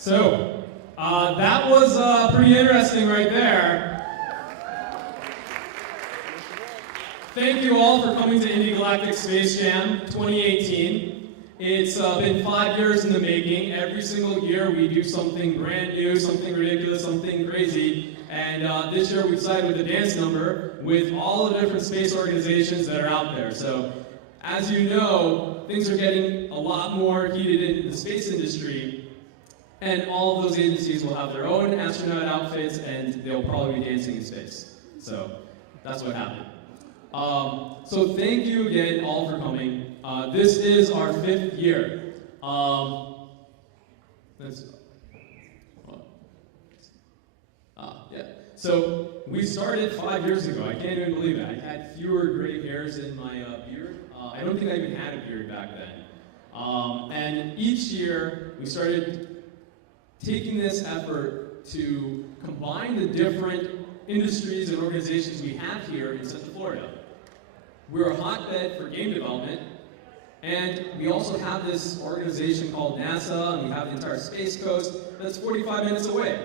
So, that was pretty interesting right there. Thank you all for coming to Indie Galactic Space Jam 2018. It's been 5 years in the making. Every single year we do something brand new, something ridiculous, something crazy. And this year we decided with a dance number with all the different space organizations that are out there. So, as you know, things are getting a lot more heated in the space industry. And all of those agencies will have their own astronaut outfits and they'll probably be dancing in space. So, that's what happened. So thank you again all for coming. This is our 5th year. Yeah. So we started 5 years ago. I can't even believe it. I had fewer gray hairs in my beard. I don't think I even had a beard back then. And each year we started taking this effort to combine the different industries and organizations we have here in Central Florida. We're a hotbed for game development, and we also have this organization called NASA, and we have the entire Space Coast that's 45 minutes away.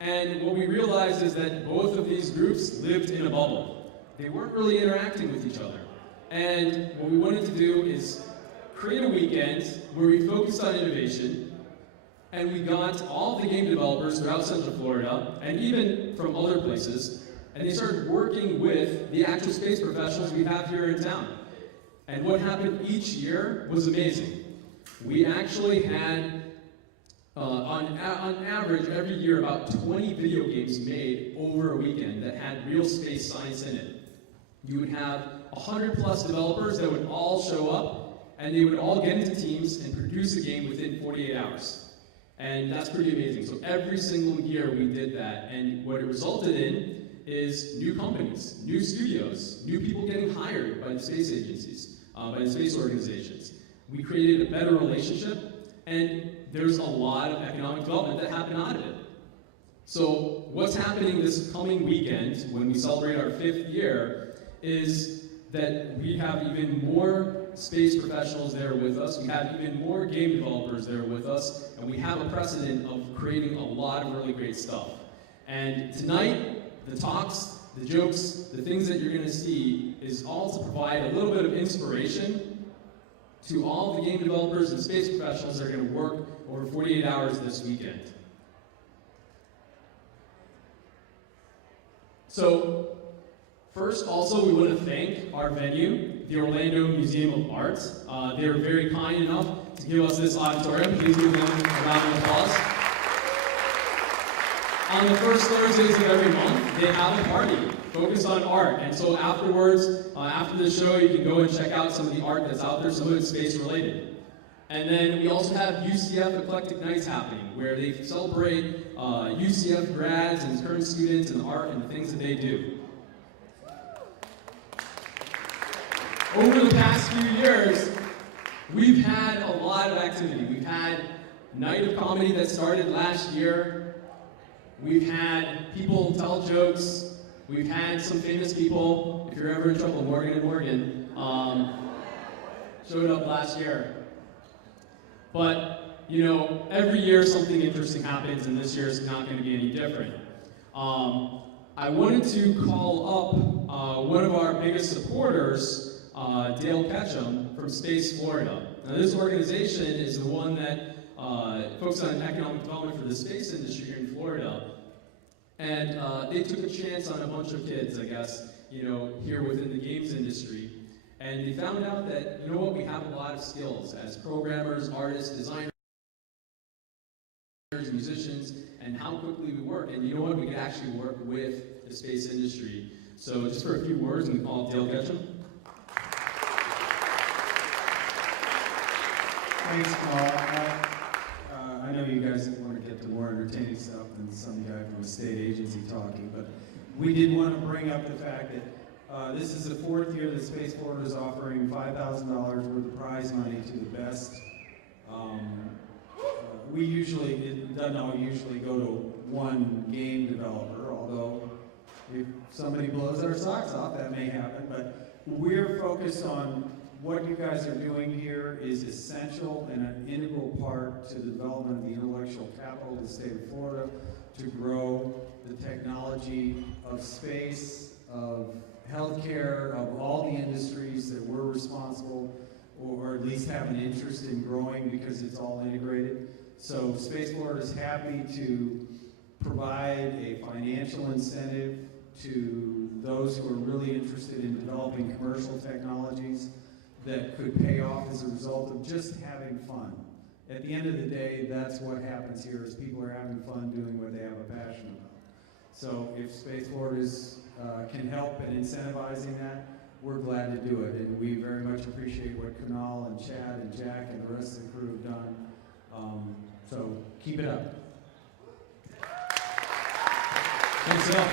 And what we realized is that both of these groups lived in a bubble. They weren't really interacting with each other. And what we wanted to do is create a weekend where we focused on innovation, and we got all the game developers throughout Central Florida, and even from other places, and they started working with the actual space professionals we have here in town. And what happened each year was amazing. We actually had, on average, every year, about 20 video games made over a weekend that had real space science in it. You would have 100+ developers that would all show up, and they would all get into teams and produce a game within 48 hours. And that's pretty amazing. So every single year we did that, and what it resulted in is new companies, new studios, new people getting hired by the space agencies, by the space organizations. We created a better relationship, and there's a lot of economic development that happened out of it. So what's happening this coming weekend, when we celebrate our 5th year, is that we have even more space professionals there with us, we have even more game developers there with us, and we have a precedent of creating a lot of really great stuff. And tonight, the talks, the jokes, the things that you're going to see is all to provide a little bit of inspiration to all the game developers and space professionals that are going to work over 48 hours this weekend. So, first, also, we want to thank our venue, the Orlando Museum of Art. They were very kind enough to give us this auditorium. Please give them a round of applause. On the first Thursdays of every month, they have a party focused on art. And so afterwards, after the show, you can go and check out some of the art that's out there, some of it's space related. And then we also have UCF Eclectic Nights happening, where they celebrate UCF grads and current students and art and the things that they do. Over the past few years, we've had a lot of activity. We've had Night of Comedy that started last year. We've had people tell jokes. We've had some famous people, if you're ever in trouble, Morgan & Morgan, showed up last year. But, you know, every year something interesting happens, and this year is not going to be any different. I wanted to call up one of our biggest supporters, Dale Ketchum from Space Florida. Now, this organization is the one that focuses on economic development for the space industry here in Florida. And they took a chance on a bunch of kids, I guess, you know, here within the games industry. And they found out that, you know what, we have a lot of skills as programmers, artists, designers, musicians, and how quickly we work. And you know what, we can actually work with the space industry. So just for a few words, we call Dale Ketchum. Thanks, Paul. I know you guys want to get to more entertaining stuff than some guy from a state agency talking, but we did want to bring up the fact that this is the 4th year that Space Florida is offering $5,000 worth of prize money to the best. It doesn't all usually go to one game developer, although if somebody blows our socks off, that may happen, but we're focused on what you guys are doing here is essential and an integral part to the development of the intellectual capital of the state of Florida to grow the technology of space, of healthcare, of all the industries that we're responsible or at least have an interest in growing because it's all integrated. So Space Florida is happy to provide a financial incentive to those who are really interested in developing commercial technologies that could pay off as a result of just having fun. At the end of the day, that's what happens here is people are having fun doing what they have a passion about. So if Space Florida can help in incentivizing that, we're glad to do it. And we very much appreciate what Kunal and Chad and Jack and the rest of the crew have done. So keep it up. Thanks, Phil.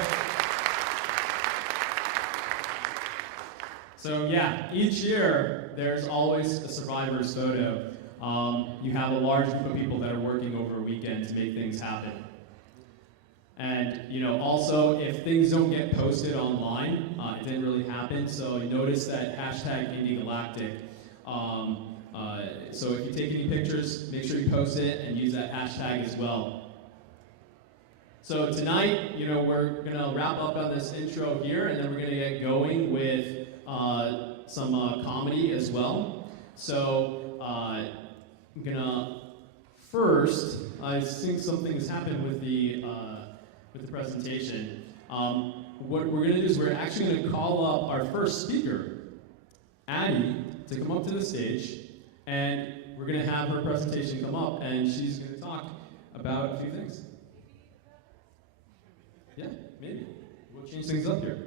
So yeah, each year there's always a survivor's photo. You have a large group of people that are working over a weekend to make things happen. And also if things don't get posted online, it didn't really happen. So you notice that hashtag IndieGalactic. So if you take any pictures, make sure you post it and use that hashtag as well. So tonight, we're gonna wrap up on this intro here, and then we're gonna get going with some comedy as well. So I'm gonna first, I think something has happened with the presentation. What we're gonna do is we're actually gonna call up our first speaker, Addie, to come up to the stage, and we're gonna have her presentation come up, and she's gonna talk about a few things. Yeah, maybe. We'll change things up here.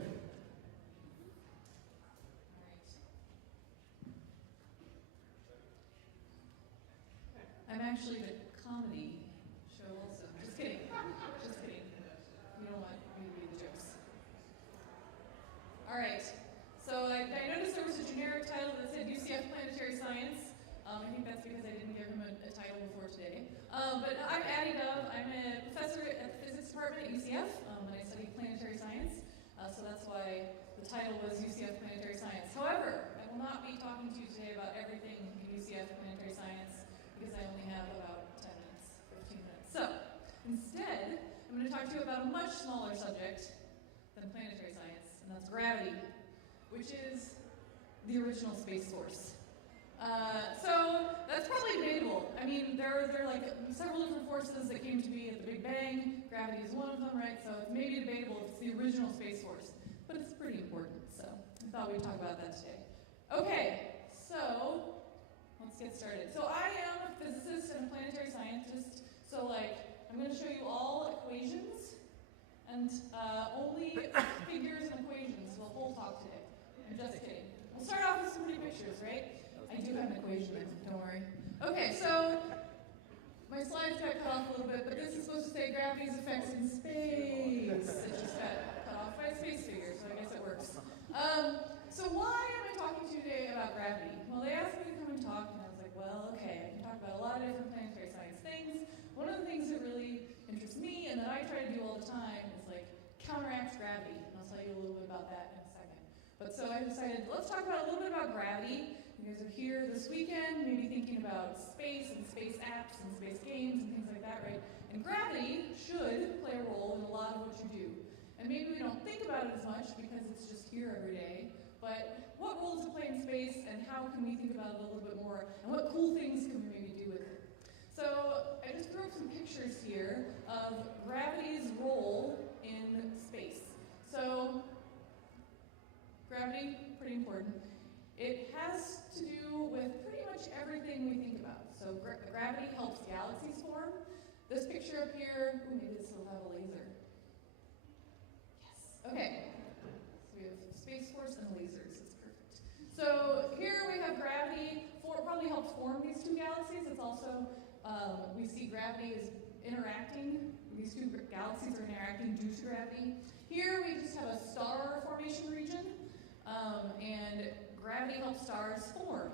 I'm actually the comedy show also. Just kidding. Just kidding. You don't want me to read the jokes. All right. So I noticed there was a generic title that said UCF Planetary Science. I think that's because I didn't give him a title before today. But I'm Addie Dove. I'm a professor at the physics department at UCF, and I study planetary science. So that's why the title was UCF Planetary Science. However, I will not be talking to you today about everything in UCF Planetary Science because I only have about 10 minutes, 15 minutes. So instead, I'm going to talk to you about a much smaller subject than planetary science, and that's gravity, which is the original Space Force. So that's probably debatable. I mean, there are like several different forces that came to be at the Big Bang. Gravity is one of them, right? So it's maybe debatable if it's the original Space Force, but it's pretty important. So I thought we'd talk about that today. Okay, so let's get started. So I am a physicist and a planetary scientist. So I'm going to show you all equations and only figures and equations the whole talk today. I'm just kidding. We'll start off with some pretty pictures, right? I do have an equation, don't worry. Okay, so my slides got cut off a little bit, but this is supposed to say gravity's effects in space. It just got cut off by a space figure, so I guess it works. So why am I talking to you today about gravity? Well, they asked me to come and talk, and I was like, well, okay, I can talk about a lot of different planetary science things. One of the things that really interests me, and that I try to do all the time, is counteract gravity. And I'll tell you a little bit about that in a second. But so I decided, let's talk about a little bit about gravity. You guys are here this weekend, maybe thinking about space and space apps and space games and things like that, right? And gravity should play a role in a lot of what you do. And maybe we don't think about it as much because it's just here every day, but what role does it play in space, and how can we think about it a little bit more, and what cool things can we maybe do with it? So I just threw up some pictures here of gravity's role in space. So gravity, pretty important. It has to do with pretty much everything we think about. So gravity helps galaxies form. This picture up here, maybe this will have a laser. Yes, okay. So we have Space Force and lasers, it's perfect. So here we have gravity, probably helps form these two galaxies. It's also, we see gravity is interacting. These two galaxies are interacting due to gravity. Here we just have a star formation region, and gravity helps stars form.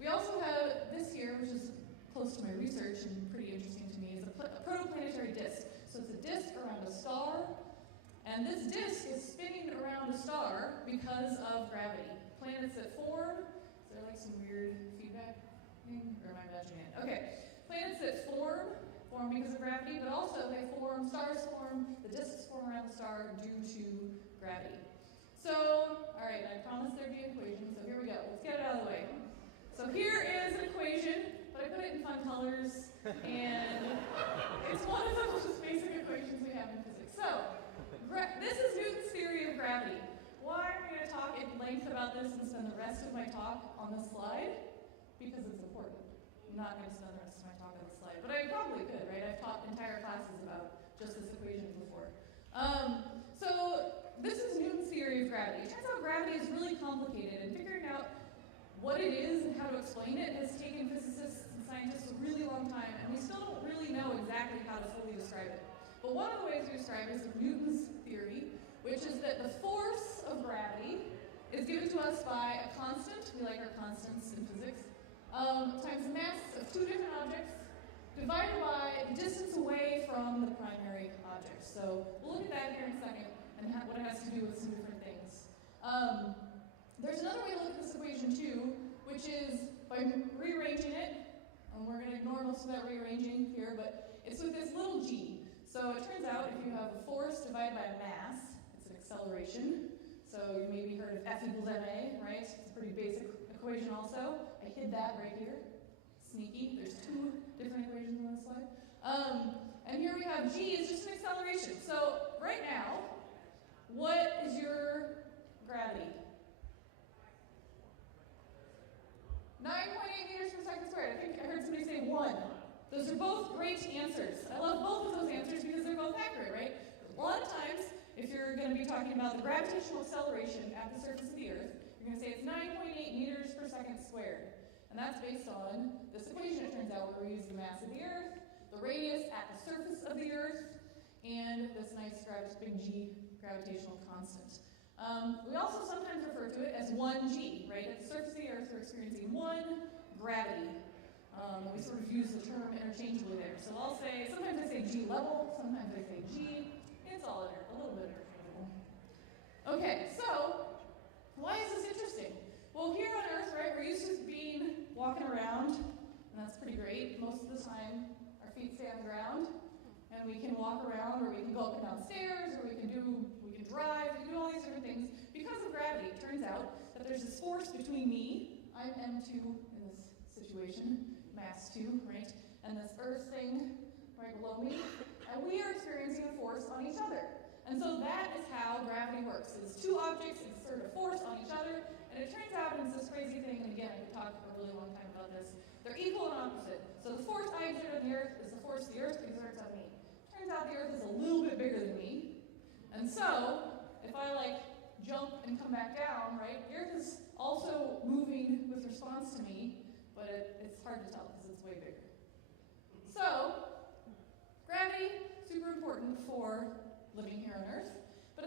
We also have this here, which is close to my research and pretty interesting to me, is a protoplanetary disk. So it's a disk around a star, and this disk is spinning around a star because of gravity. Planets that form, so they're like some Or am I imagining it? Okay. Planets that form because of gravity, but also stars form, the disks form around the star due to gravity. So, all right, I promised there'd be an equation, so here we go. Let's get it out of the way. So here is an equation, but I put it in fun colors, and it's one of the most basic equations we have in physics. So, this is Newton's theory of gravity. Why am I going to talk at length about this and spend the rest of my talk on this slide? Because it's important. I'm not going to spend the rest of my talk on this slide, but I probably could, right? I've taught entire classes about just this equation before. So this is Newton's theory of gravity. It turns out gravity is really complicated, and figuring out what it is and how to explain it has taken physicists and scientists a really long time, and we still don't really know exactly how to fully describe it. But one of the ways we describe it is Newton's theory, which is that the force of gravity is given to us by a constant, we like our constants in physics, times the mass of two different objects, divided by the distance away from the primary object. So we'll look at that here in a second, and what it has to do with some different things. There's another way to look at this equation too, which is by rearranging it, and we're going to ignore most of that rearranging here, but it's with this little g. So it turns out if you have a force divided by a mass, it's an acceleration. So you maybe heard of F equals ma, right? It's a pretty basic equation also. I hid that right here. Sneaky. There's two different equations on this slide. And here we have g is just an acceleration. So right now, what is your gravity? 9.8 meters per second squared. I think I heard somebody say 1. Those are both great answers. I love both of those answers because they're both accurate, right? A lot of times, if you're going to be talking about the gravitational acceleration at the surface of the Earth, you're going to say it's 9.8 meters per second squared. And that's based on this equation, it turns out, where we use the mass of the Earth, the radius at the surface of the Earth, and this nice big G gravitational constant. We also sometimes refer to it as 1G, right? At the surface of the Earth, we're experiencing 1 gravity. We sort of use the term interchangeably there. So I'll say, sometimes I say G level, sometimes I say G. It's all a little bit interchangeable. Okay, so why is this interesting? Well, here on Earth, right, we're used to walking around, and that's pretty great. Most of the time, our feet stay on the ground, and we can walk around, or we can go up and down stairs, or we can drive, we can do all these different things. Because of gravity, it turns out that there's this force between me, I'm M2 in this situation, mass 2, right, and this Earth thing right below me, and we are experiencing a force on each other. And so that is how gravity works. It's two objects exert a force on each other, and it turns out, and it's this crazy thing, and again, I could talk for a really long time about this, they're equal and opposite. So the force I exert on the Earth is the force the Earth exerts on me. Turns out the Earth is a little bit bigger than me, and so if I jump and come back down, right, the Earth is also moving with response to me, but it's hard to tell because it's way bigger. So, gravity, super important for living here on Earth, but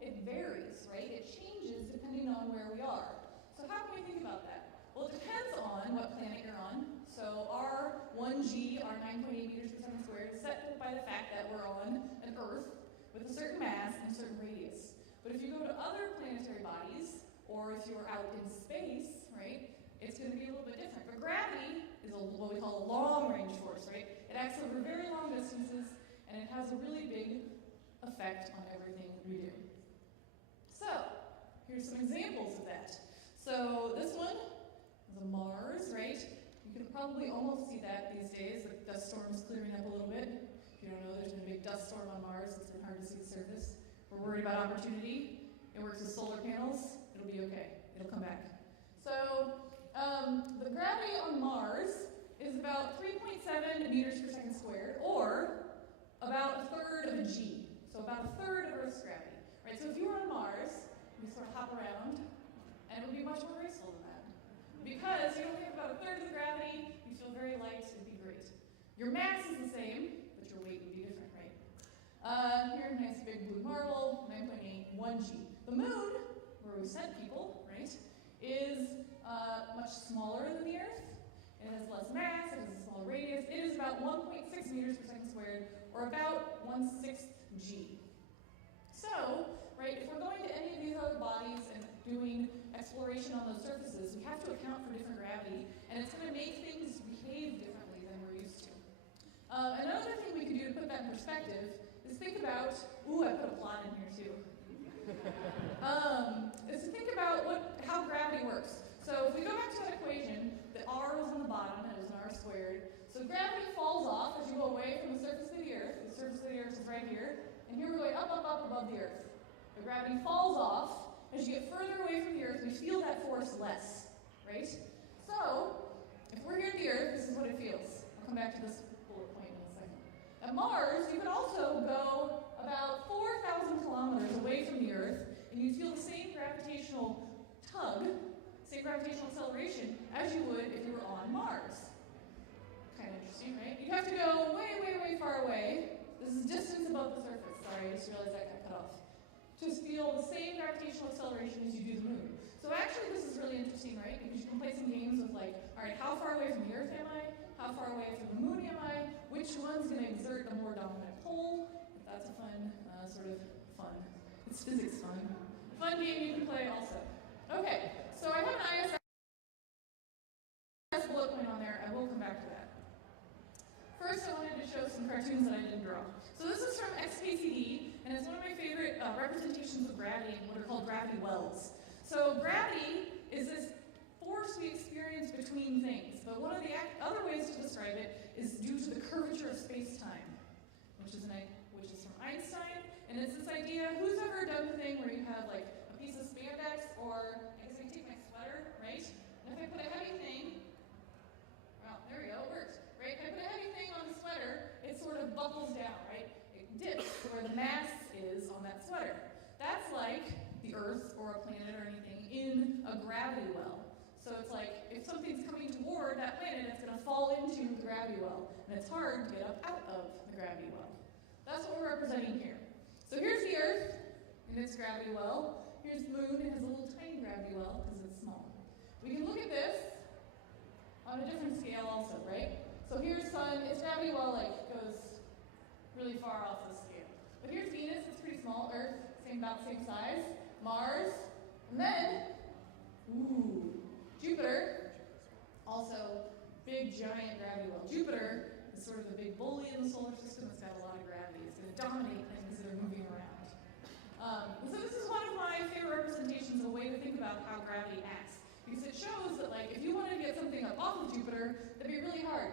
it varies, right? It changes depending on where we are. So how can we think about that? Well, it depends on what planet you're on. So our 1G, our 9.8 meters per second squared, is set by the fact that we're on an Earth with a certain mass and a certain radius. But if you go to other planetary bodies, or if you're out in space, right, it's going to be a little bit different. But gravity is what we call a long-range force, right? It acts over very long distances, and it has a really big effect on everything we do. So, here's some examples of that. So this one is a Mars, right? You can probably almost see that these days. The dust storm's clearing up a little bit. If you don't know, there's been a big dust storm on Mars. It's been hard to see the surface. We're worried about opportunity. It works with solar panels. It'll be okay. It'll come back. So the gravity on Mars is about 3.7 meters per second squared, or about a third of a G. So about a third of Earth's gravity. Right? So if you were on Mars, you sort of hop around, and it would be much more graceful than that. Because you only have about a third of the gravity, you feel very light, it'd be great. Your mass is the same, but your weight would be different, right? Here, nice big blue marble, 9.8, 1G. The moon, where we sent people, right, is much smaller than the Earth. It has less mass, it has a smaller radius. It is about 1.6 meters per second squared, or about 1/6 G. So, right, if we're going to any of these other bodies and doing exploration on those surfaces, we have to account account for different gravity, and it's going to make things behave differently than we're used to. Another thing we can do to put that in perspective is think about, ooh, I put a plot in here too. Is to think about how gravity works. So if we go back to that equation, the r was on the bottom, and it was an r squared. So gravity falls off as you go away from the surface of the Earth. The surface of the Earth is right here, and here we're going up, up, up above the Earth. The gravity falls off. As you get further away from the Earth, we feel that force less, right? So, if we're here at the Earth, this is what it feels. I'll come back to this bullet point in a second. At Mars, you could also go about 4,000 kilometers away from the Earth, and you feel the same gravitational tug, same gravitational acceleration, as you would if you were on Mars. Kind of interesting, right? You'd have to go way, way, way far away. This is distance above the surface. Sorry, I just realized that got cut off. To feel the same gravitational acceleration as you do the moon. So actually this is really interesting, right? Because you can play some games with like, all right, how far away from the Earth am I? How far away from the moon am I? Which one's going to exert a more dominant pull? If that's a fun, it's physics fun. Fun game you can play also. Okay, so I have an ISS bullet point on there. I will come back to that. First, I wanted to show some cartoons that I didn't draw. So this is from XKCD, and it's one of my favorite representations of gravity in what are called gravity wells. So gravity is this force we experience between things, but one of the other ways to describe it is due to the curvature of space-time, which is from Einstein, and it's this idea, who's ever done the thing where you have like a piece of spandex, or I guess I can take my sweater, right? And if I put a heavy thing, well, there we go, it worked, right? If I put a heavy thing on the sweater, it sort of buckles down, right? It dips where the mass is on that sweater. That's like the Earth or a planet or anything in a gravity well. So it's like, if something's coming toward that planet, it's going to fall into the gravity well, and it's hard to get up out of the gravity well. That's what we're representing here. So here's the Earth in its gravity well. Here's the moon, it has a little tiny gravity well because it's small. We can look at this on a different scale also, right? So here's Sun, its gravity well goes really far off the scale. But here's Venus, it's pretty small. Earth, about the same size. Mars, and then, Jupiter, also big giant gravity well. Jupiter is sort of the big bully in the solar system. It's got a lot of gravity. It's going to dominate things that are moving around. So this is one of my favorite representations of a way to think about how gravity acts. Because it shows that if you wanted to get something up off of Jupiter, that'd be really hard.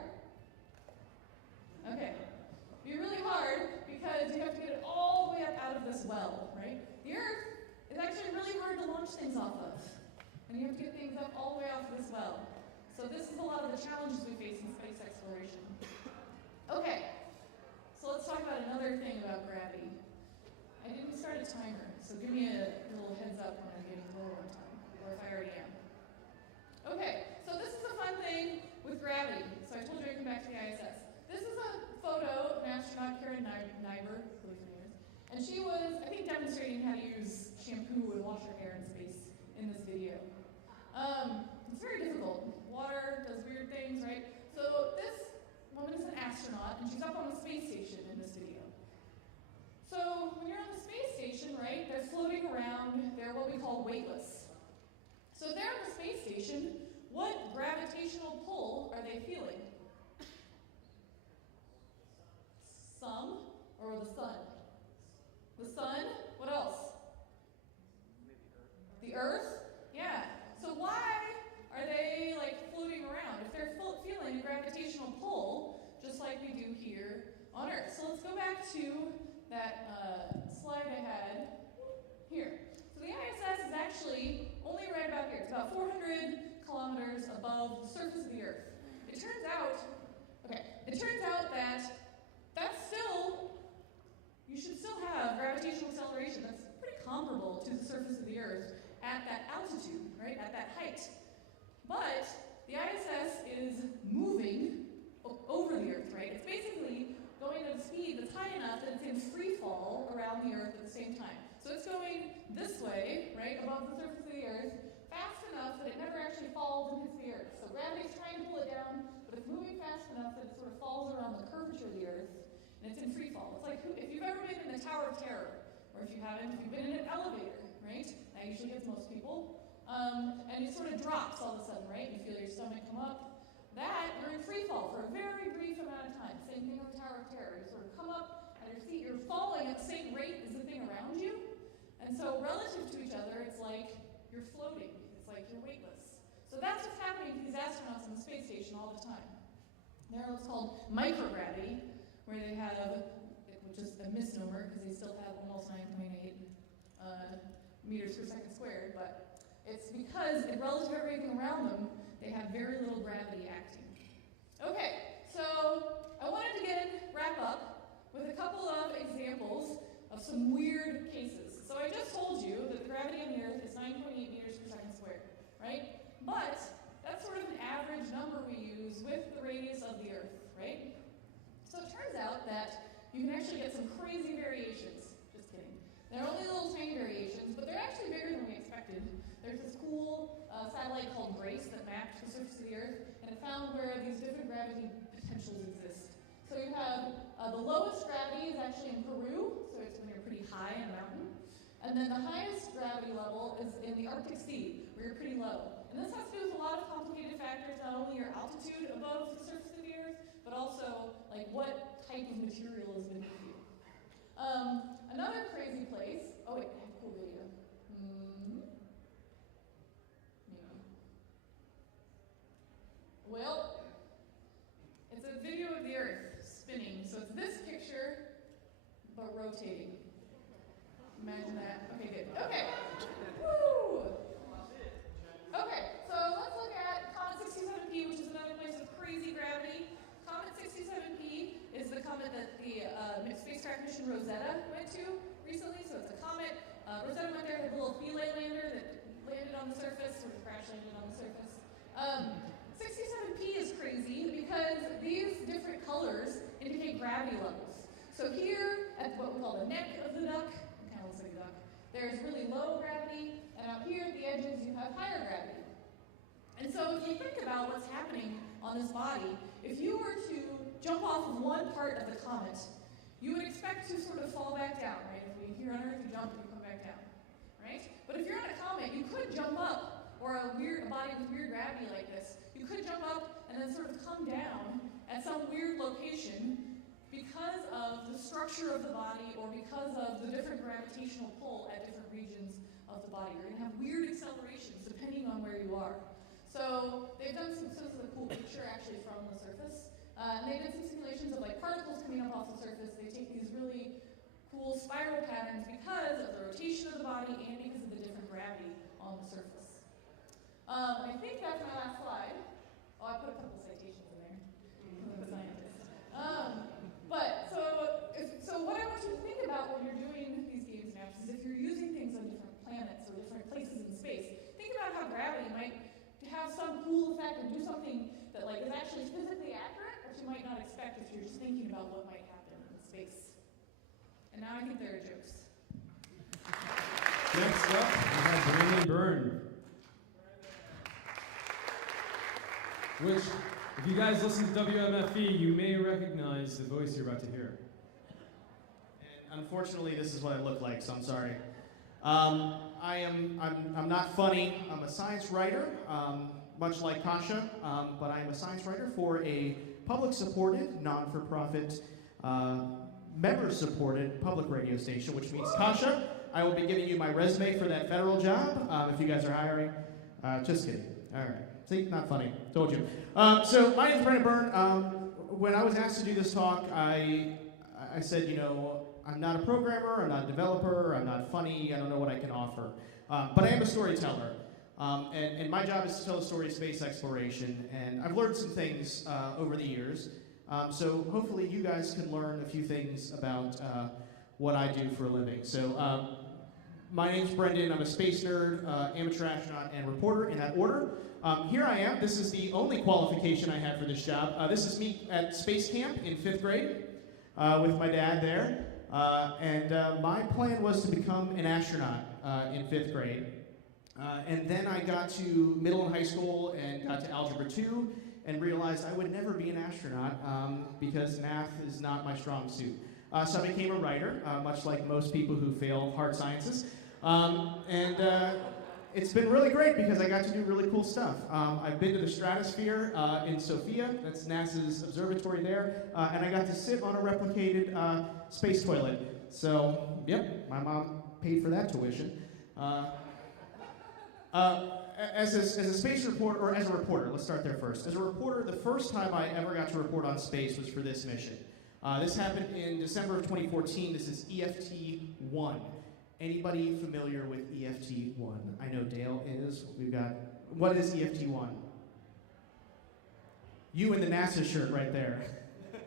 Okay. It'd be really hard because you have to get it all the way up out of this well, right? The Earth is actually really hard to launch things off of. And you have to get things up all the way off of this well. So this is a lot of the challenges we face in space exploration. Okay, so let's talk about another thing about gravity. I didn't start a timer, so give me a little heads up when I'm getting low on time, or if I already am. Okay, so this is a fun thing with gravity. So I told you I'd come back to the ISS. This is a photo of an astronaut, Karen Nyberg, and she was, I think, demonstrating how to use shampoo and wash her hair in space in this video. It's very difficult. Water does weird things, right? So this woman is an astronaut, and she's up on the space station in this video. So when you're on the space station, right, they're floating around, they're what we call weightless. So they're on the space station, what gravitational pull are they feeling? Some, or the sun? The sun, what else? The Earth? Yeah. So why are they floating around? If they're feeling a gravitational pull, just like we do here on Earth. So let's go back to that slide I had here. So the ISS is actually only right about here. It's about 400 kilometers above the surface of the Earth. It turns out that you should still have gravitational acceleration that's pretty comparable to the surface of the Earth at that altitude, right, at that height. But the ISS is moving over the Earth, right? It's basically going at a speed that's high enough that it's in free fall around the Earth at the same time. So it's going this way, right, above the surface of the Earth, fast enough that it never actually falls and hits the Earth. So gravity's trying to pull it down, but it's moving fast enough that it sort of falls around the curvature of the Earth, and it's in free fall. It's like if you've ever been in the Tower of Terror, or if you haven't, if you've been in an elevator, right? That usually gets most people. And it sort of drops all of a sudden, right? You in free fall for a very brief amount of time. Same thing with the Tower of Terror. You sort of come up and your feet, you're falling at the same rate as the thing around you. And so relative to each other, it's like you're floating. It's like you're weightless. So that's what's happening to these astronauts on the space station all the time. They're what's called microgravity, where they have, which is a misnomer because they still have almost 9.8 meters per second squared, but it's because relative to everything around them, they have very little gravity acting. Okay, so I wanted to wrap up with a couple of examples of some weird cases. So I just told you that the gravity on the Earth is 9.8 meters per second squared, right? But that's sort of an average number we use with the radius of the Earth, right? So it turns out that you can actually get some crazy variations. Just kidding. They're only little tiny variations, but they're actually bigger than we expected. There's this cool satellite called GRACE that mapped the surface of the Earth, and it found where these different gravity potentials exist. So you have the lowest gravity is actually in Peru, so it's when you're pretty high in a mountain. And then the highest gravity level is in the Arctic Sea, where you're pretty low. And this has to do with a lot of complicated factors, not only your altitude above the surface of the Earth, but also like what type of material is beneath you. Another crazy place. Oh wait, I have a cool video. Maybe. Well, it's a video of the Earth spinning. So it's this picture, but rotating. Imagine that. Okay, good. Okay. Woo! Okay, so let's look at Comet 67P, which is another place of crazy gravity. Comet 67P is the comet that the spacecraft mission Rosetta went to recently. So it's a comet. Rosetta went there, had a little Philae lander that landed on the surface, sort of crash landed on the surface. 67P is crazy because these different colors indicate gravity levels. So here, at what we call the neck of the duck, it kind of looks like a duck, there's really low gravity, and out here at the edges you have higher gravity. And so if you think about what's happening on this body, if you were to jump off of one part of the comet, you would expect to sort of fall back down, right? If you're on Earth, you jump and you come back down, right? But if you're on a comet, you could jump up, or a body with weird gravity like this, you could jump up and then sort of come down at some weird location because of the structure of the body or because of the different gravitational pull at different regions of the body. You're going to have weird accelerations depending on where you are. So they've done this is a cool picture actually from the surface. And they did some simulations of like particles coming up off the surface. They take these really cool spiral patterns because of the rotation of the body and because of the different gravity on the surface. I think that's my last slide. Oh, I put a couple citations in there. I'm a scientist. So what I want you to think about when you're doing these games maps is if you're using things on different planets or different places in space, think about how gravity might have some cool effect and do something that like is actually physically accurate, but you might not expect if you're just thinking about what might happen in space. And now I think there are jokes. Next up, we have Brandon Byrne. Which, if you guys listen to WMFE, you may recognize the voice you're about to hear. And unfortunately, this is what I look like, so I'm sorry. I'm not funny. I'm a science writer, much like Kasha, but I'm a science writer for a public-supported, non-for-profit, member-supported public radio station, which means Kasha, I will be giving you my resume for that federal job if you guys are hiring. Just kidding. All right. See, not funny. Told you. So my name is Brandon Byrne. When I was asked to do this talk, I said, you know, I'm not a programmer, I'm not a developer, I'm not funny, I don't know what I can offer. But I am a storyteller. And my job is to tell the story of space exploration. And I've learned some things over the years. So hopefully you guys can learn a few things about what I do for a living. So my name's Brendan. I'm a space nerd, amateur astronaut, and reporter in that order. Here I am. This is the only qualification I had for this job. This is me at space camp in 5th grade with my dad there. And my plan was to become an astronaut in 5th grade. And then I got to middle and high school and got to Algebra 2 and realized I would never be an astronaut because math is not my strong suit. So I became a writer, much like most people who fail hard sciences. it's been really great because I got to do really cool stuff. I've been to the stratosphere in Sofia, that's NASA's observatory there, and I got to sit on a replicated space toilet. So, yep, my mom paid for that tuition. As a space reporter, or as a reporter, let's start there first. As a reporter, the first time I ever got to report on space was for this mission. This happened in December of 2014. This is EFT-1. Anybody familiar with EFT-1? I know Dale is. We've got, what is EFT-1? You in the NASA shirt right there. First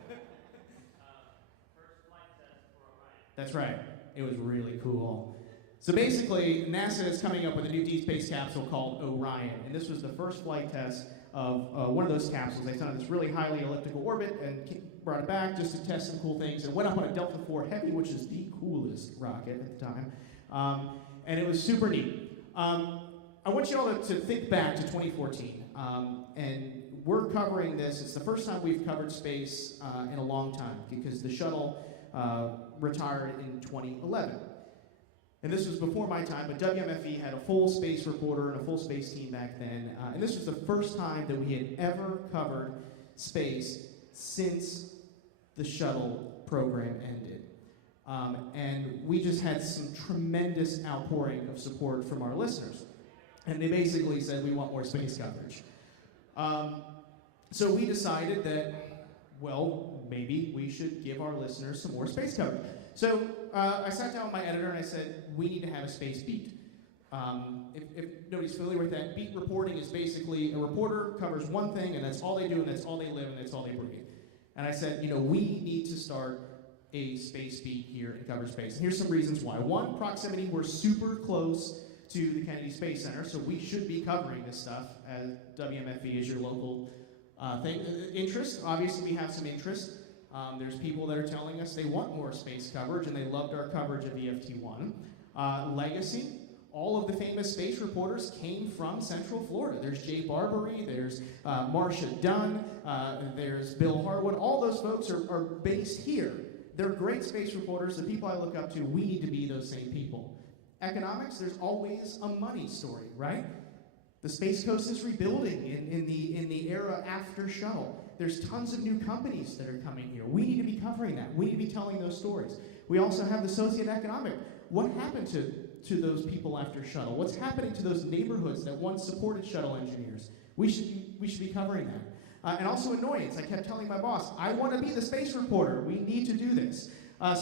flight test for Orion. That's right. It was really cool. So basically, NASA is coming up with a new deep space capsule called Orion, and this was the first flight test of one of those capsules. They sent it this really highly elliptical orbit and brought it back just to test some cool things, and went up on a Delta IV Heavy, which is the coolest rocket at the time, and it was super neat. I want you all to think back to 2014, and we're covering this. It's the first time we've covered space in a long time, because the shuttle retired in 2011. And this was before my time, but WMFE had a full space reporter and a full space team back then. And this was the first time that we had ever covered space since the shuttle program ended. And we just had some tremendous outpouring of support from our listeners. And they basically said, we want more space coverage. So we decided that, well, maybe we should give our listeners some more space coverage. So I sat down with my editor and I said, we need to have a space beat. If nobody's familiar with that, beat reporting is basically a reporter covers one thing and that's all they do and that's all they live and that's all they breathe. And I said, we need to start a space beat here in Cover Space. And here's some reasons why. One, proximity. We're super close to the Kennedy Space Center, so we should be covering this stuff as WMFE is your local thing. Interest, obviously we have some interest. There's people that are telling us they want more space coverage, and they loved our coverage of EFT-1. Legacy, all of the famous space reporters came from Central Florida. There's Jay Barbary, there's Marcia Dunn, there's Bill Harwood. All those folks are based here. They're great space reporters, the people I look up to. We need to be those same people. Economics, there's always a money story, right? The Space Coast is rebuilding in the era after shuttle. There's tons of new companies that are coming here. We need to be covering that. We need to be telling those stories. We also have the socioeconomic. What happened to those people after shuttle? What's happening to those neighborhoods that once supported shuttle engineers? We should be covering that. And also annoyance. I kept telling my boss, I want to be the space reporter. We need to do this.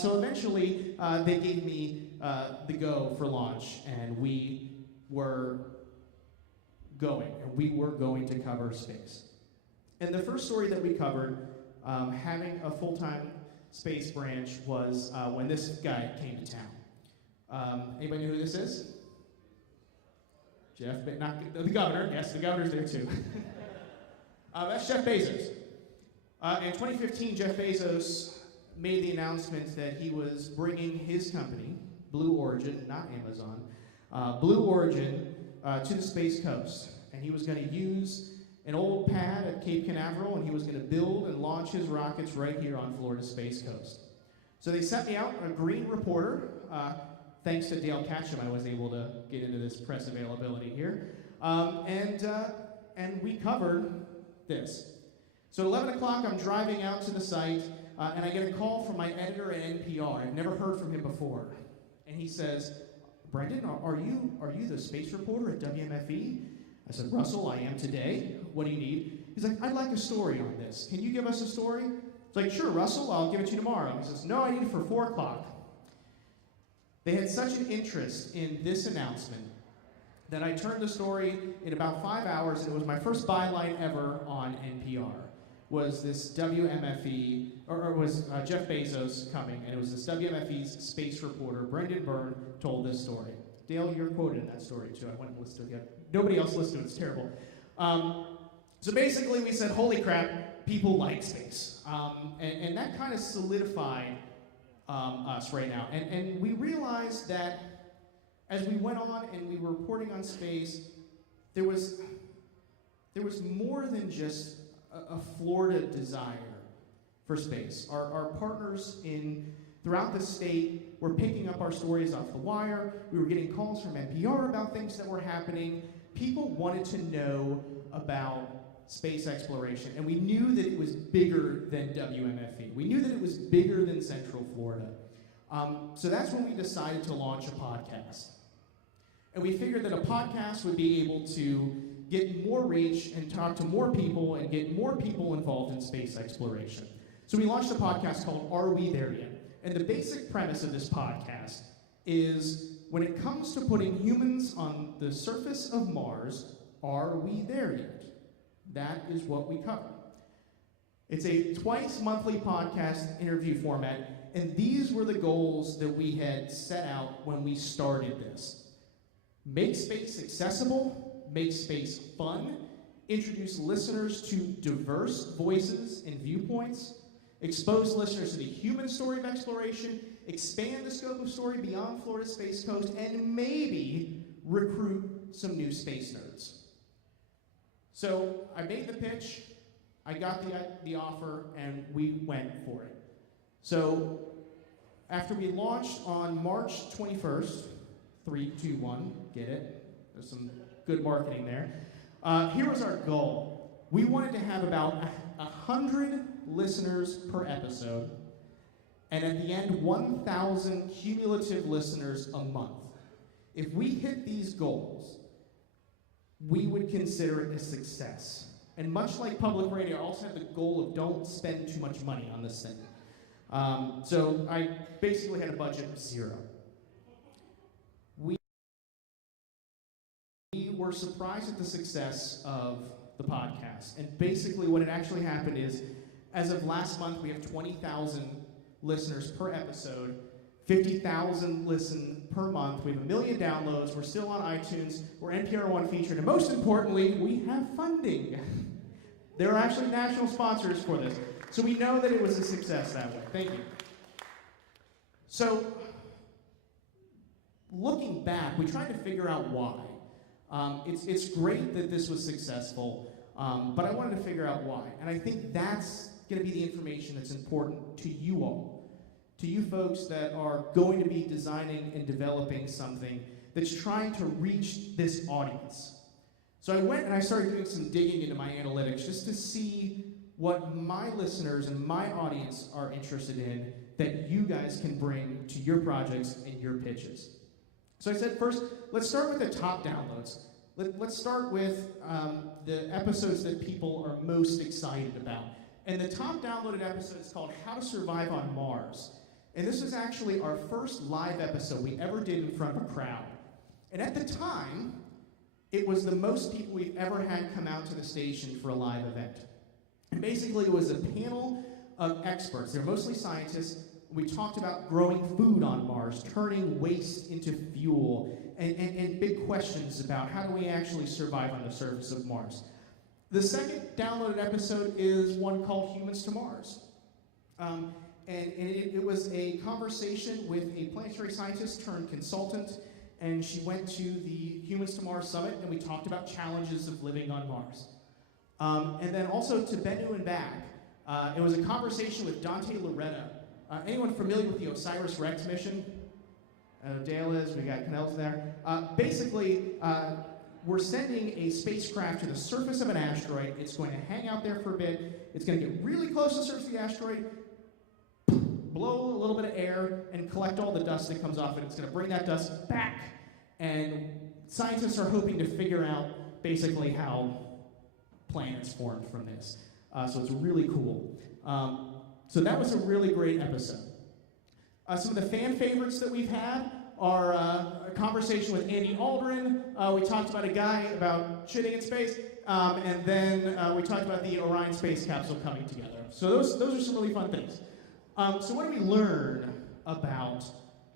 So eventually, they gave me the go for launch, and we were going to cover space. And the first story that we covered, having a full-time space branch, was when this guy came to town. Anybody know who this is? Jeff, not the governor. Yes, the governor's there too. That's Jeff Bezos. In 2015, Jeff Bezos made the announcement that he was bringing his company, Blue Origin, not Amazon, Blue Origin, to the Space Coast. And he was going to use an old pad at Cape Canaveral, and he was going to build and launch his rockets right here on Florida's Space Coast. So they sent me out, a green reporter. Thanks to Dale Catcham, I was able to get into this press availability here. And we covered this. So at 11 o'clock, I'm driving out to the site, and I get a call from my editor at NPR. I've never heard from him before. And he says, Brendan, are you the space reporter at WMFE? I said, Russell, I am today. What do you need? He's like, I'd like a story on this. Can you give us a story? It's like, sure, Russell, I'll give it to you tomorrow. He says, no, I need it for 4 o'clock. They had such an interest in this announcement that I turned the story in about 5 hours, and it was my first byline ever on NPR. Was this WMFE, or was Jeff Bezos coming, and it was this WMFE's space reporter, Brendan Byrne, told this story. Dale, you're quoted in that story too. I went and listened to it. Nobody else listened to it. It's terrible. So basically, we said, holy crap, people like space. And that kind of solidified us right now. And we realized that as we went on and we were reporting on space, there was more than just a Florida desire for space. Our partners throughout the state were picking up our stories off the wire. We were getting calls from NPR about things that were happening. People wanted to know about space exploration, and we knew that it was bigger than WMFE. We knew that it was bigger than Central Florida. So that's when we decided to launch a podcast. And we figured that a podcast would be able to get more reach and talk to more people and get more people involved in space exploration. So we launched a podcast called Are We There Yet? And the basic premise of this podcast is when it comes to putting humans on the surface of Mars, are we there yet? That is what we cover. It's a twice monthly podcast interview format, and these were the goals that we had set out when we started this. Make space accessible, make space fun, introduce listeners to diverse voices and viewpoints, expose listeners to the human story of exploration, expand the scope of story beyond Florida's Space Coast, and maybe recruit some new space nerds. So I made the pitch, I got the offer, and we went for it. So after we launched on March 21st, 3, 2, 1, get it? There's some good marketing there. Here was our goal. We wanted to have about 100 listeners per episode, and at the end, 1,000 cumulative listeners a month. If we hit these goals, we would consider it a success. And much like public radio, I also have the goal of don't spend too much money on this thing. So I basically had a budget of 0. We were surprised at the success of the podcast. And basically what had actually happened is, as of last month, we have 20,000 listeners per episode, 50,000 listen per month. We have 1 million downloads. We're still on iTunes. We're NPR One featured. And most importantly, we have funding. There are actually national sponsors for this. So we know that it was a success that way. Thank you. So looking back, we tried to figure out why. It's great that this was successful, but I wanted to figure out why. And I think that's going to be the information that's important to you all. To you folks that are going to be designing and developing something that's trying to reach this audience. So I went and I started doing some digging into my analytics just to see what my listeners and my audience are interested in that you guys can bring to your projects and your pitches. So I said, first, let's start with the top downloads. Let's start with the episodes that people are most excited about. And the top downloaded episode is called How to Survive on Mars. And this was actually our first live episode we ever did in front of a crowd. And at the time, it was the most people we've ever had come out to the station for a live event. And basically, it was a panel of experts. They're mostly scientists. We talked about growing food on Mars, turning waste into fuel, and big questions about how do we actually survive on the surface of Mars. The second downloaded episode is one called Humans to Mars. It was a conversation with a planetary scientist turned consultant, and she went to the Humans to Mars Summit, and we talked about challenges of living on Mars. And then also to Bennu and back, it was a conversation with Dante Loretta. Anyone familiar with the OSIRIS-REx mission? Dale is, we got Canels there. Basically, we're sending a spacecraft to the surface of an asteroid. It's going to hang out there for a bit. It's going to get really close to the surface of the asteroid, blow a little bit of air, and collect all the dust that comes off it. It's going to bring that dust back. And scientists are hoping to figure out basically how planets formed from this. So it's really cool. So that was a really great episode. Some of the fan favorites that we've had are a conversation with Andy Aldrin. We talked about a guy about shitting in space. And then we talked about the Orion space capsule coming together. So those are some really fun things. So what did we learn about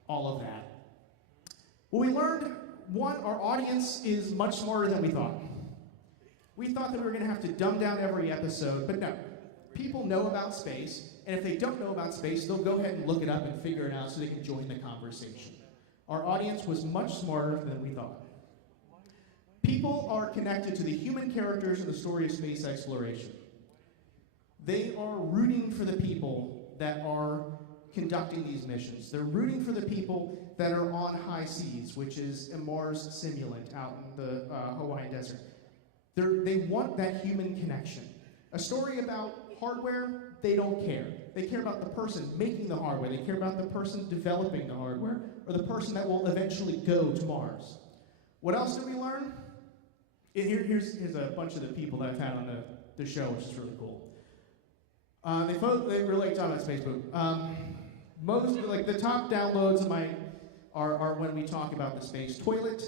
all of that? Well, we learned, one, our audience is much smarter than we thought. We thought that we were going to have to dumb down every episode, but no. People know about space, and if they don't know about space, they'll go ahead and look it up and figure it out so they can join the conversation. Our audience was much smarter than we thought. People are connected to the human characters in the story of space exploration. They are rooting for the people that are conducting these missions. They're rooting for the people that are on high seas, which is a Mars simulant out in the Hawaiian desert. They want that human connection. A story about hardware, they don't care. They care about the person making the hardware. They care about the person developing the hardware, or the person that will eventually go to Mars. What else did we learn? Here's a bunch of the people that I've had on the show, which is really cool. They relate to on Facebook. Most like the top downloads of mine are when we talk about the space toilet,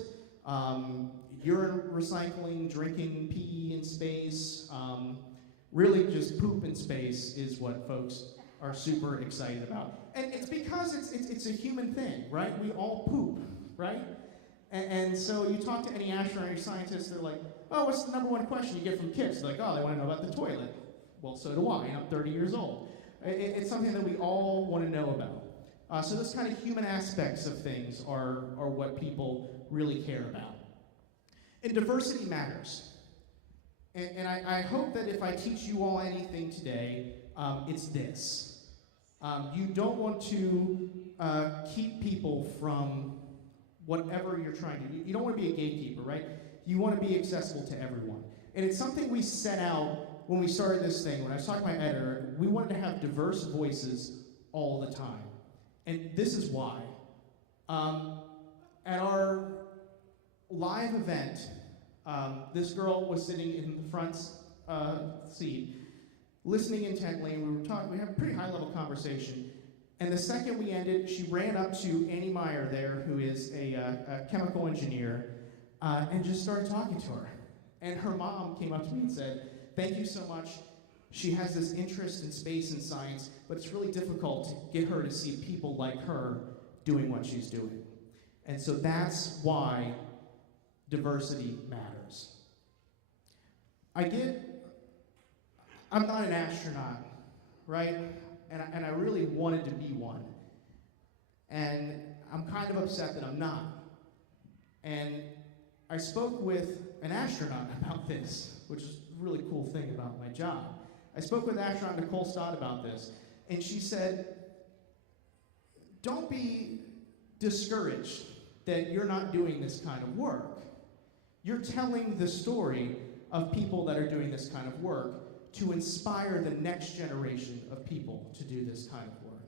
urine recycling, drinking pee in space. Really, just poop in space is what folks are super excited about, and it's because it's a human thing, right? We all poop, right? And so you talk to any astronaut or scientist, they're like, oh, what's the number one question you get from kids? They're like, oh, they want to know about the toilet. Well, so do I, and I'm 30 years old. It's something that we all want to know about. So those kind of human aspects of things are what people really care about. And diversity matters. And I hope that if I teach you all anything today, it's this. You don't want to keep people from whatever you're trying to do. You don't want to be a gatekeeper, right? You want to be accessible to everyone. And it's something we set out when we started this thing. When I was talking to my editor, we wanted to have diverse voices all the time. And this is why. At our live event, this girl was sitting in the front seat, listening intently, and we were talking. We had a pretty high-level conversation. And the second we ended, she ran up to Annie Meyer there, who is a chemical engineer, and just started talking to her. And her mom came up to me and said, thank you so much. She has this interest in space and science, but it's really difficult to get her to see people like her doing what she's doing. And so that's why diversity matters. I'm not an astronaut, right? And I really wanted to be one. And I'm kind of upset that I'm not. And I spoke with an astronaut about this, which is a really cool thing about my job. I spoke with astronaut Nicole Stott about this, and she said, don't be discouraged that you're not doing this kind of work. You're telling the story of people that are doing this kind of work to inspire the next generation of people to do this kind of work.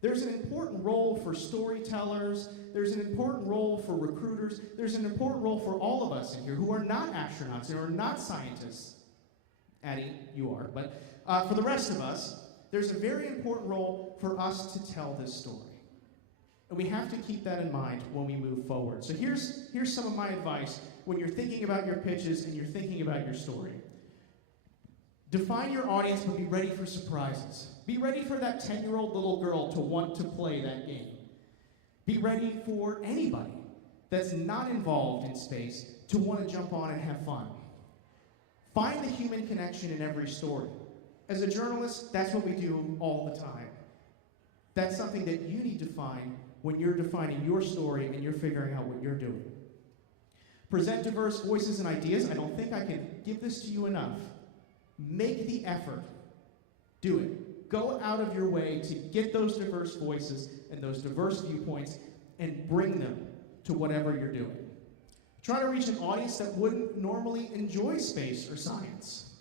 There's an important role for storytellers, there's an important role for recruiters, there's an important role for all of us in here who are not astronauts, who are not scientists. Addie, you are, but for the rest of us, there's a very important role for us to tell this story. And we have to keep that in mind when we move forward. So here's some of my advice when you're thinking about your pitches and you're thinking about your story. Define your audience, but be ready for surprises. Be ready for that 10-year-old little girl to want to play that game. Be ready for anybody that's not involved in space to want to jump on and have fun. Find the human connection in every story. As a journalist, that's what we do all the time. That's something that you need to find when you're defining your story and you're figuring out what you're doing. Present diverse voices and ideas. I don't think I can give this to you enough. Make the effort. Do it. Go out of your way to get those diverse voices and those diverse viewpoints and bring them to whatever you're doing. Try to reach an audience that wouldn't normally enjoy space or science.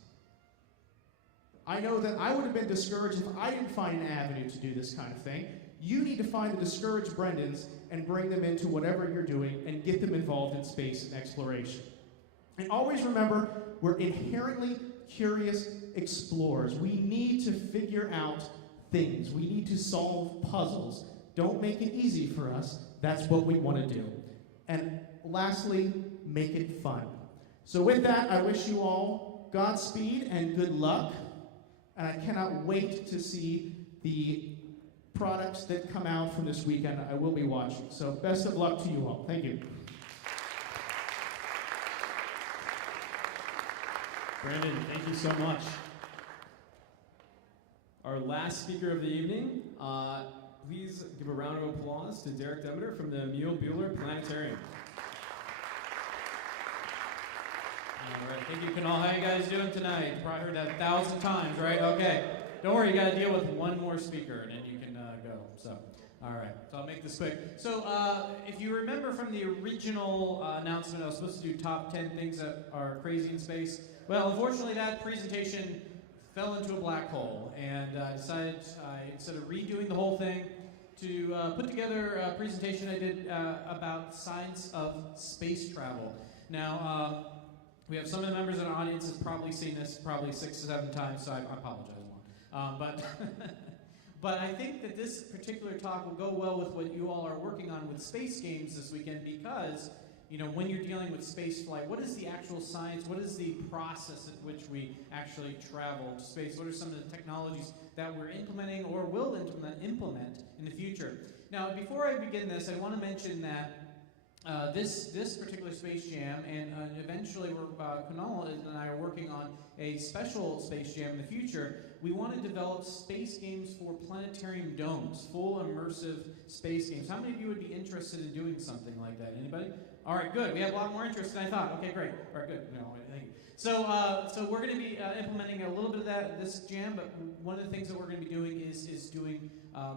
I know that I would have been discouraged if I didn't find an avenue to do this kind of thing. You need to find the discouraged Brendans and bring them into whatever you're doing and get them involved in space and exploration. And always remember, we're inherently curious explorers. We need to figure out things. We need to solve puzzles. Don't make it easy for us. That's what we want to do. And lastly, make it fun. So with that, I wish you all Godspeed and good luck. And I cannot wait to see the products that come out from this weekend. I will be watching. So best of luck to you all. Thank you. Brandon, thank you so much. Our last speaker of the evening, please give a round of applause to Derek Demeter from the Mule Bueller Planetarium. All right, thank you, Kunal. How you guys doing tonight? You probably heard that 1,000 times, right? Okay. Don't worry, you got to deal with one more speaker, and then you can go. So, all right. So I'll make this quick. So if you remember from the original announcement, I was supposed to do top 10 things that are crazy in space. Well, unfortunately, that presentation fell into a black hole, and I decided, instead of redoing the whole thing, to put together a presentation I did about science of space travel. Now, we have some of the members in our audience have probably seen this probably 6 or 7 times, so I apologize, Juan. But I think that this particular talk will go well with what you all are working on with space games this weekend, because when you're dealing with space flight, what is the actual science? What is the process at which we actually travel to space? What are some of the technologies that we're implementing or will implement in the future? Now, before I begin this, I want to mention that this particular Space Jam, and eventually Kunal and I are working on a special Space Jam in the future. We want to develop space games for planetarium domes, full immersive space games. How many of you would be interested in doing something like that? Anybody? All right, good. We have a lot more interest than I thought. Okay, great. All right, good. No, thank you. So we're going to be implementing a little bit of that this jam, but one of the things that we're going to be doing is doing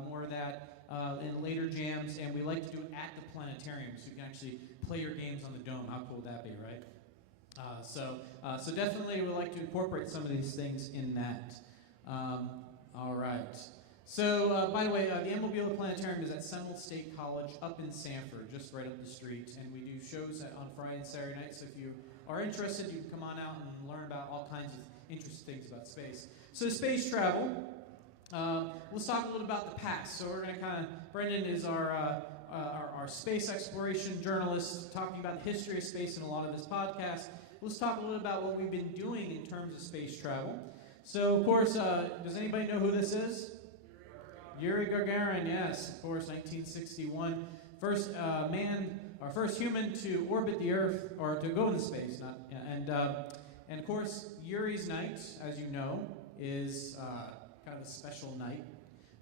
more of that in later jams, and we like to do it at the planetarium, so you can actually play your games on the dome. How cool would that be, right? So definitely we like to incorporate some of these things in that. All right. So, by the way, the Mobile Planetarium is at Seminole State College up in Sanford, just right up the street, and we do shows on Friday and Saturday nights. So if you are interested, you can come on out and learn about all kinds of interesting things about space. So space travel, let's talk a little about the past. So we're going to Brendan is our space exploration journalist, talking about the history of space in a lot of this podcast. Let's talk a little about what we've been doing in terms of space travel. So, of course, does anybody know who this is? Yuri Gagarin, yes, of course, 1961. First first human to orbit the Earth, or to go into space. And of course, Yuri's night, as you know, is kind of a special night.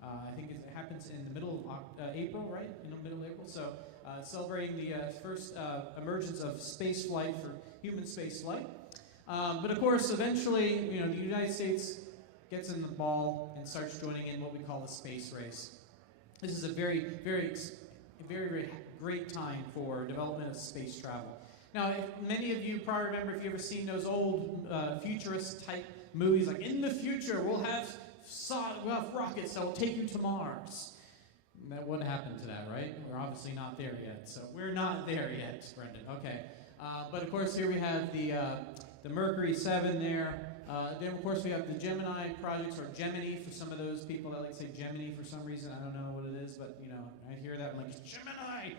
I think it happens in the middle of April, right? In the middle of April. So, celebrating the first emergence of space flight for human space flight. But of course, eventually, the United States gets in the ball and starts joining in what we call the space race. This is a very, very, very, very great time for development of space travel. Now, many of you probably remember, if you've ever seen those old futurist-type movies, like in the future we'll have rockets that will take you to Mars. That wouldn't happen to that, right? We're obviously not there yet. So we're not there yet, Brendan. Okay. But of course, here we have the Mercury 7 there. Then, of course, we have the Gemini projects, or Gemini for some of those people that like to say Gemini for some reason. I don't know what it is, but, I hear that. I'm like, Gemini!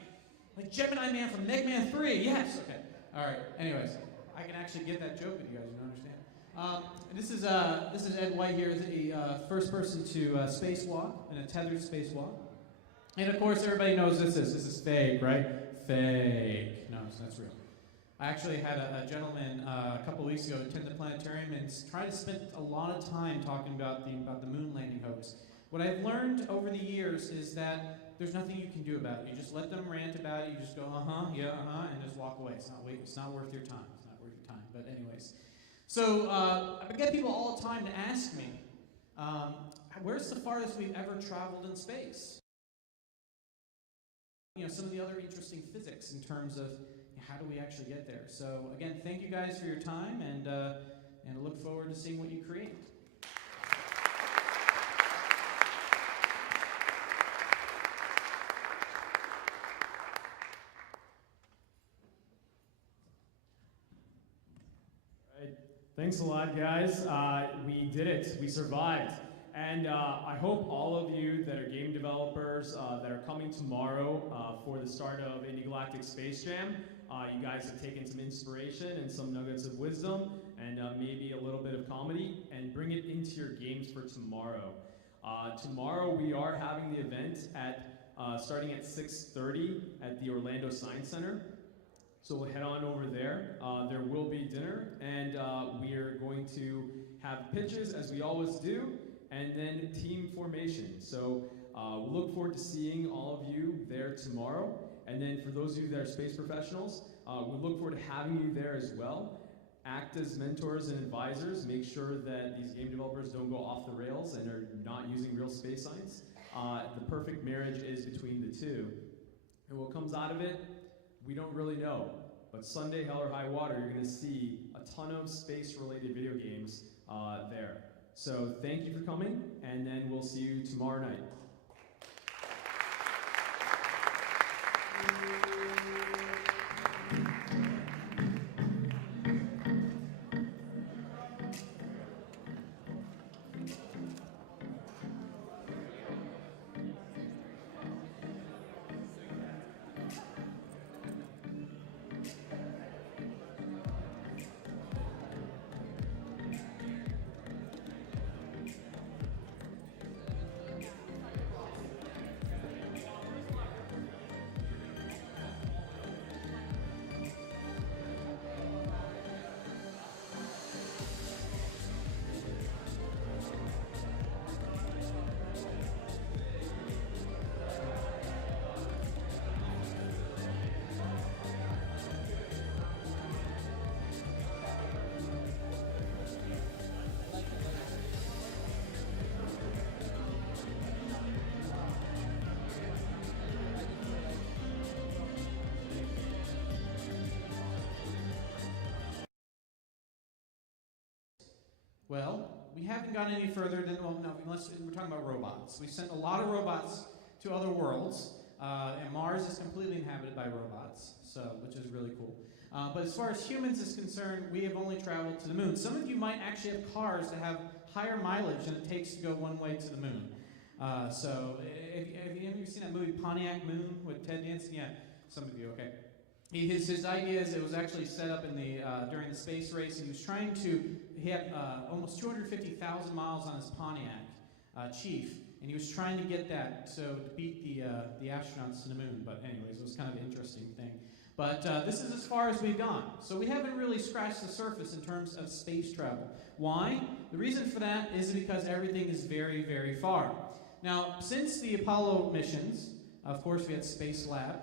Like Gemini Man from Mega Man 3. Yes! Okay. All right. Anyways, I can actually get that joke with you guys. You don't understand. This is Ed White here, the first person to spacewalk in a tethered spacewalk. And, of course, everybody knows this is fake, right? Fake. No, that's real. I actually had a gentleman a couple of weeks ago attend the planetarium and try to spend a lot of time talking about the moon landing hoax. What I've learned over the years is that there's nothing you can do about it. You just let them rant about it. You just go, and just walk away. It's not worth your time. It's not worth your time. But anyways, so I get people all the time to ask me, where's the farthest we've ever traveled in space? Some of the other interesting physics in terms of how do we actually get there. So again, thank you guys for your time, and I look forward to seeing what you create. Thanks a lot, guys. We did it. We survived. And I hope all of you that are game developers that are coming tomorrow for the start of Intergalactic Space Jam, you guys have taken some inspiration and some nuggets of wisdom and maybe a little bit of comedy and bring it into your games for tomorrow. Tomorrow we are having the event starting at 6:30 at the Orlando Science Center. So we'll head on over there. There will be dinner, and we are going to have pitches, as we always do, and then team formation. So we'll look forward to seeing all of you there tomorrow. And then for those of you that are space professionals, we look forward to having you there as well. Act as mentors and advisors. Make sure that these game developers don't go off the rails and are not using real space science. the perfect marriage is between the two. And what comes out of it, we don't really know. But Sunday, hell or high water, you're going to see a ton of space-related video games there. So thank you for coming, and then we'll see you tomorrow night. Well, we haven't gone any further than, well, no, unless we're talking about robots. We've sent a lot of robots to other worlds, and Mars is completely inhabited by robots, so which is really cool. But as far as humans is concerned, we have only traveled to the moon. Some of you might actually have cars that have higher mileage than it takes to go one way to the moon. So, have you seen that movie Pontiac Moon with Ted Danson? Yeah, some of you, okay. His idea is it was actually set up in the during the space race. He had almost 250,000 miles on his Pontiac Chief, and he was trying to get that to beat the astronauts to the moon. But anyways, it was kind of an interesting thing. But this is as far as we've gone. So we haven't really scratched the surface in terms of space travel. Why? The reason for that is because everything is very, very far. Now, since the Apollo missions, of course, we had Space Lab.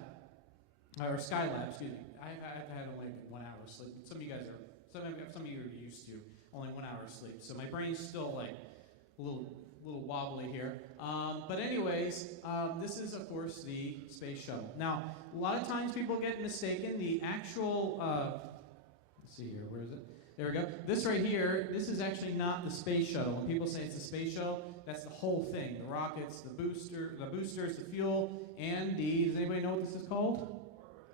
Or Skylab, excuse me. I've had only 1 hour of sleep. Some of you are used to only 1 hour of sleep. So my brain's still like a little wobbly here. But anyways, this is of course the space shuttle. Now, a lot of times people get mistaken. The actual, let's see here, where is it? There we go. This right here, this is actually not the space shuttle. When people say it's the space shuttle, that's the whole thing. The rockets, the boosters, the fuel, and does anybody know what this is called?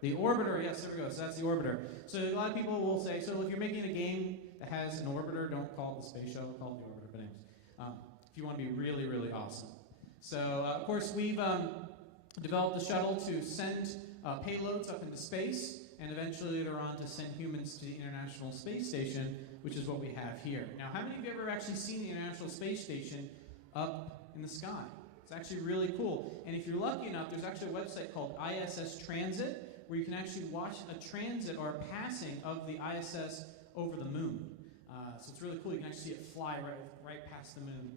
The orbiter, yes, there we go. So that's the orbiter. So a lot of people will say, so if you're making a game that has an orbiter, don't call it the space shuttle, call it the orbiter. But anyways, if you want to be really, really awesome. So of course we've developed the shuttle to send payloads up into space, and eventually later on to send humans to the International Space Station, which is what we have here. Now, how many of you have ever actually seen the International Space Station up in the sky? It's actually really cool. And if you're lucky enough, there's actually a website called ISS Transit, where you can actually watch a transit or a passing of the ISS over the moon. So it's really cool. You can actually see it fly right past the moon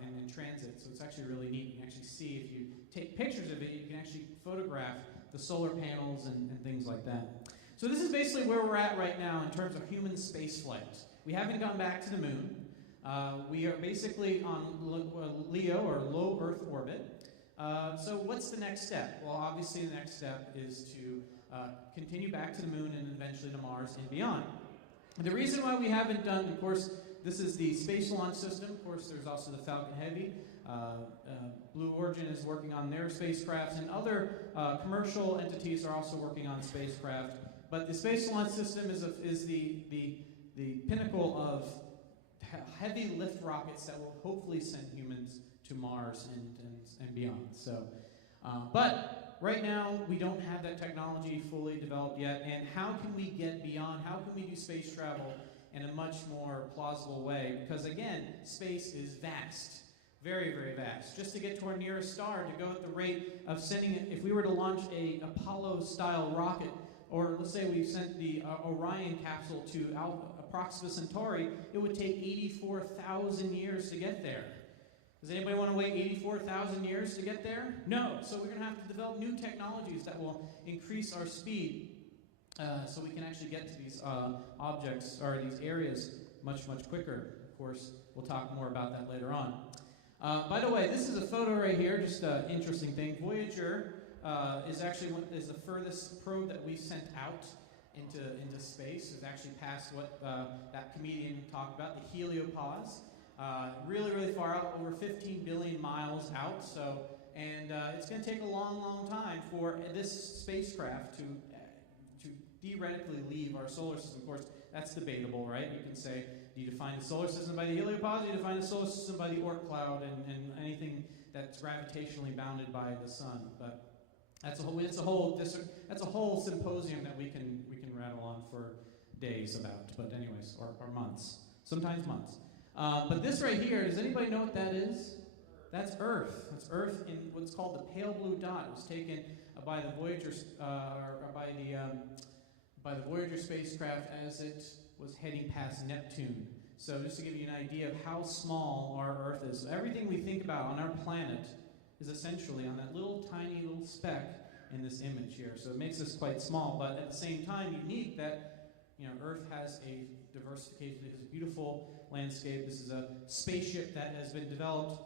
in transit. So it's actually really neat. You can actually see, if you take pictures of it, you can actually photograph the solar panels and things like that. So this is basically where we're at right now in terms of human space flight. We haven't gone back to the moon. We are basically on LEO, or low Earth orbit. So what's the next step? Well, obviously the next step is to continue back to the moon and eventually to Mars and beyond. The reason why we haven't done, of course, this is the Space Launch System. Of course, there's also the Falcon Heavy. Blue Origin is working on their spacecrafts, and other commercial entities are also working on spacecraft. But the Space Launch System is the pinnacle of heavy lift rockets that will hopefully send humans to Mars and beyond. So, but right now we don't have that technology fully developed yet. And how can we get beyond? How can we do space travel in a much more plausible way? Because again, space is vast, very, very vast. Just to get to our nearest star, to go at the rate of sending it, if we were to launch a Apollo-style rocket, or let's say we sent the Orion capsule to Proxima Centauri, it would take 84,000 years to get there. Does anybody want to wait 84,000 years to get there? No. So we're going to have to develop new technologies that will increase our speed so we can actually get to these objects or these areas much, much quicker. Of course, we'll talk more about that later on. By the way, this is a photo right here, just an interesting thing. Voyager is the furthest probe that we sent out into space. It's actually past what that comedian talked about, the heliopause. Really, really far out, over 15 billion miles out. So, and it's going to take a long, long time for this spacecraft to theoretically leave our solar system. Of course, that's debatable, right? You can say, do you define the solar system by the heliopause? Do you define the solar system by the Oort cloud and anything that's gravitationally bounded by the sun? But that's a whole symposium that we can rattle on for days about. But anyways, or months, sometimes months. But this right here, does anybody know what that is? That's Earth. That's Earth in what's called the pale blue dot. It was taken by the Voyager by the Voyager spacecraft as it was heading past Neptune. So just to give you an idea of how small our Earth is. So everything we think about on our planet is essentially on that tiny little speck in this image here. So it makes us quite small, but at the same time unique that Earth has a diversification. It has a beautiful landscape. This is a spaceship that has been developed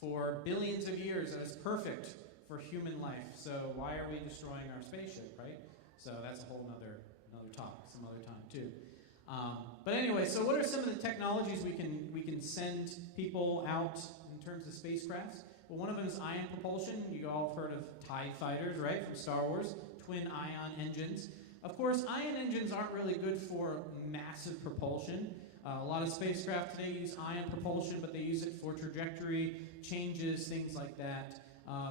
for billions of years that is perfect for human life. So why are we destroying our spaceship, right? So that's a whole another talk, some other time too. But anyway, so what are some of the technologies we can send people out in terms of spacecrafts? Well, one of them is ion propulsion. You all have heard of TIE fighters, right, from Star Wars, twin ion engines. Of course, ion engines aren't really good for massive propulsion. A lot of spacecraft today use ion propulsion, but they use it for trajectory changes, things like that.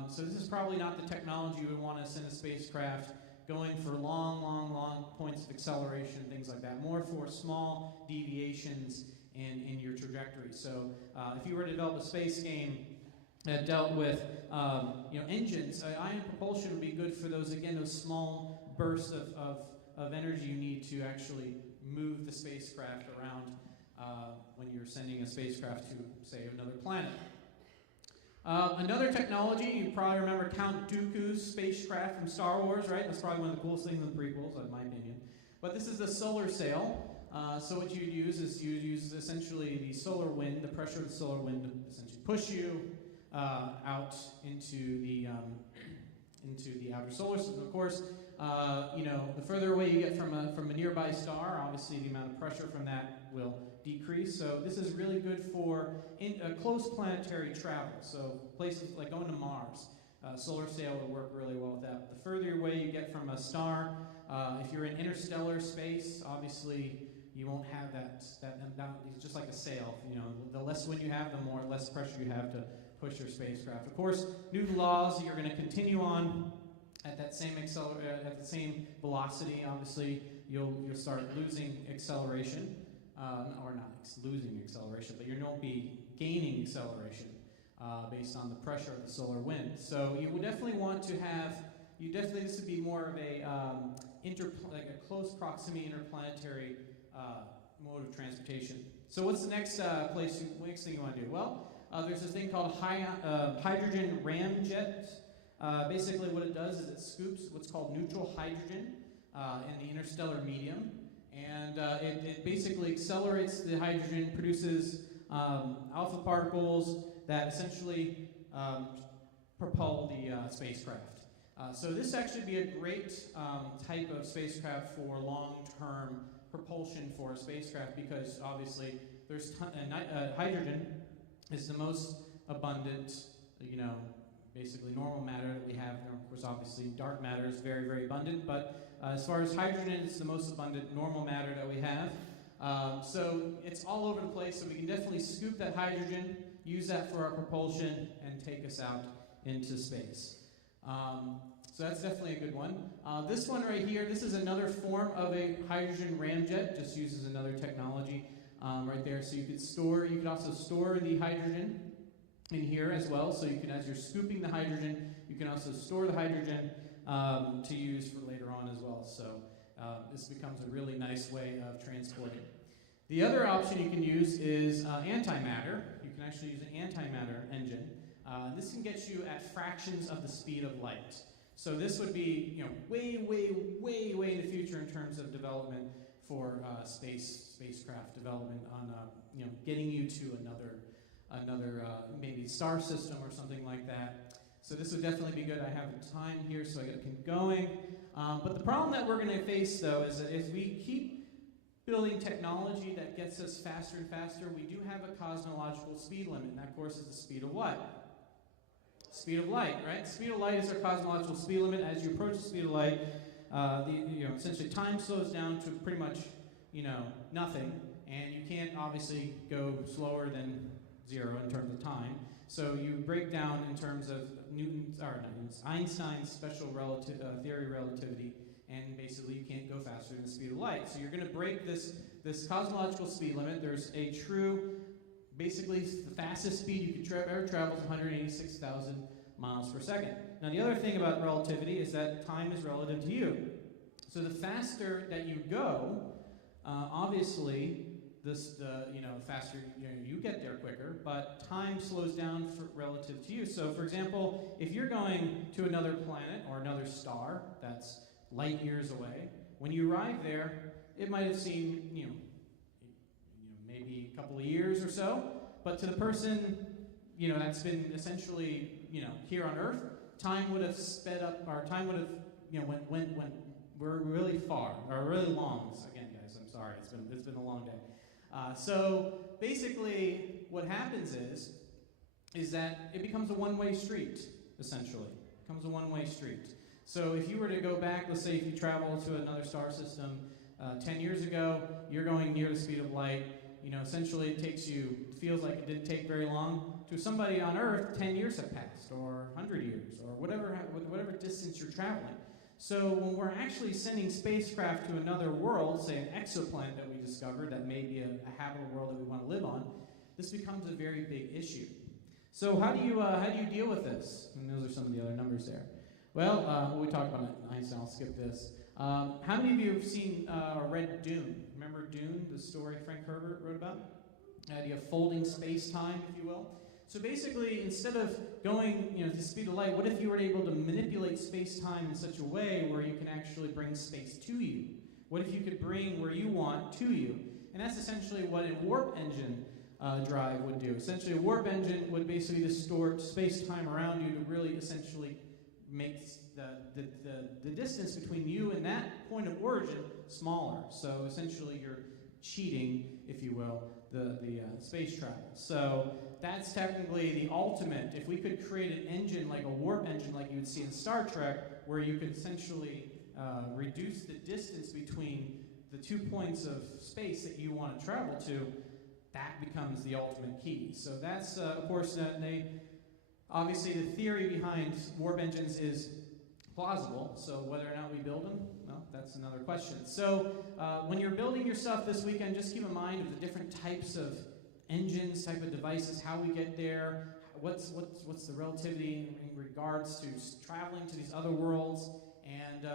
So this is probably not the technology we want to send a spacecraft going for long points of acceleration, things like that. More for small deviations in your trajectory. So if you were to develop a space game that dealt with engines, ion propulsion would be good for those small bursts of energy you need to actually move the spacecraft around when you're sending a spacecraft to, say, another planet. Another technology, you probably remember Count Dooku's spacecraft from Star Wars, right? That's probably one of the coolest things in the prequels, in my opinion. But this is the solar sail. So what you'd use is you'd use essentially the solar wind, the pressure of the solar wind to essentially push you out into the outer solar system. Of course, the further away you get from a nearby star, obviously the amount of pressure from that will decrease. So this is really good for close planetary travel. So places like going to Mars, solar sail would work really well with that. The further away you get from a star, if you're in interstellar space, obviously you won't have that it's just like a sail. The less wind you have, the more less pressure you have to push your spacecraft. Of course, Newton's laws, you're going to continue on at that same at the same velocity. Obviously, you'll start losing acceleration, or not losing acceleration, but you won't be gaining acceleration based on the pressure of the solar wind. So you would definitely want to have. This would be more of a a close proximity interplanetary mode of transportation. So what's the next next thing you want to do? Well, there's this thing called hydrogen ramjet. Basically what it does is it scoops what's called neutral hydrogen in the interstellar medium, and it basically accelerates the hydrogen, produces alpha particles that essentially propel the spacecraft. So this actually be a great type of spacecraft for long-term propulsion for a spacecraft, because obviously there's hydrogen is the most abundant, basically normal matter that we have. Of course, obviously dark matter is very, very abundant, but as far as hydrogen, it's the most abundant normal matter that we have. So it's all over the place, so we can definitely scoop that hydrogen, use that for our propulsion, and take us out into space. So that's definitely a good one. This one right here, this is another form of a hydrogen ramjet, just uses another technology right there. So you could also store the hydrogen in here as well. So you can, as you're scooping the hydrogen, you can also store the hydrogen to use for later on as well. So this becomes a really nice way of transporting. The other option you can use is antimatter. You can actually use an antimatter engine. This can get you at fractions of the speed of light. So this would be, way in the future in terms of development for spacecraft development on, getting you to another maybe star system or something like that. So this would definitely be good. I have time here, so I got to keep going. But the problem that we're going to face, though, is that if we keep building technology that gets us faster and faster, we do have a cosmological speed limit, and that, of course, is the speed of what? Speed of light, right? The speed of light is our cosmological speed limit. As you approach the speed of light, essentially time slows down to pretty much, nothing, and you can't obviously go slower than 0 in terms of time. So you break down in terms of Einstein's special theory of relativity, and basically you can't go faster than the speed of light. So you're going to break this cosmological speed limit. There's a true, basically the fastest speed you could ever travel is 186,000 miles per second. Now the other thing about relativity is that time is relative to you. So the faster that you go, obviously, the faster you get there quicker, but time slows down relative to you. So, for example, if you're going to another planet or another star that's light years away, when you arrive there, it might have seemed, maybe a couple of years or so, but to the person, that's been essentially, here on Earth, time would have sped up, or time would have, went we're really far, or really long. So again, guys, I'm sorry, it's been a long day. So basically, what happens is that it becomes a one-way street, essentially. It becomes a one-way street. So if you were to go back, let's say if you travel to another star system 10 years ago, you're going near the speed of light. Essentially it feels like it didn't take very long. To somebody on Earth, 10 years have passed, or 100 years, or whatever distance you're traveling. So when we're actually sending spacecraft to another world, say an exoplanet that we discovered that may be a habitable world that we want to live on, this becomes a very big issue. So how do you deal with this? And those are some of the other numbers there. Well, we talked about it in Einstein. I'll skip this. How many of you have seen or read Dune? Remember Dune, the story Frank Herbert wrote about? The idea of folding space-time, if you will. So basically, instead of going to the speed of light, what if you were able to manipulate space-time in such a way where you can actually bring space to you? What if you could bring where you want to you? And that's essentially what a warp engine drive would do. Essentially, a warp engine would basically distort space-time around you to really essentially make the distance between you and that point of origin smaller. So essentially, you're cheating, if you will, the space travel. So that's technically the ultimate. If we could create an engine like a warp engine like you would see in Star Trek, where you could essentially reduce the distance between the 2 points of space that you want to travel to, that becomes the ultimate key. So that's, of course, obviously the theory behind warp engines is plausible, so whether or not we build them, well, that's another question. So when you're building your stuff this weekend, just keep in mind of the different types of engines, type of devices, how we get there, what's the relativity in regards to traveling to these other worlds, and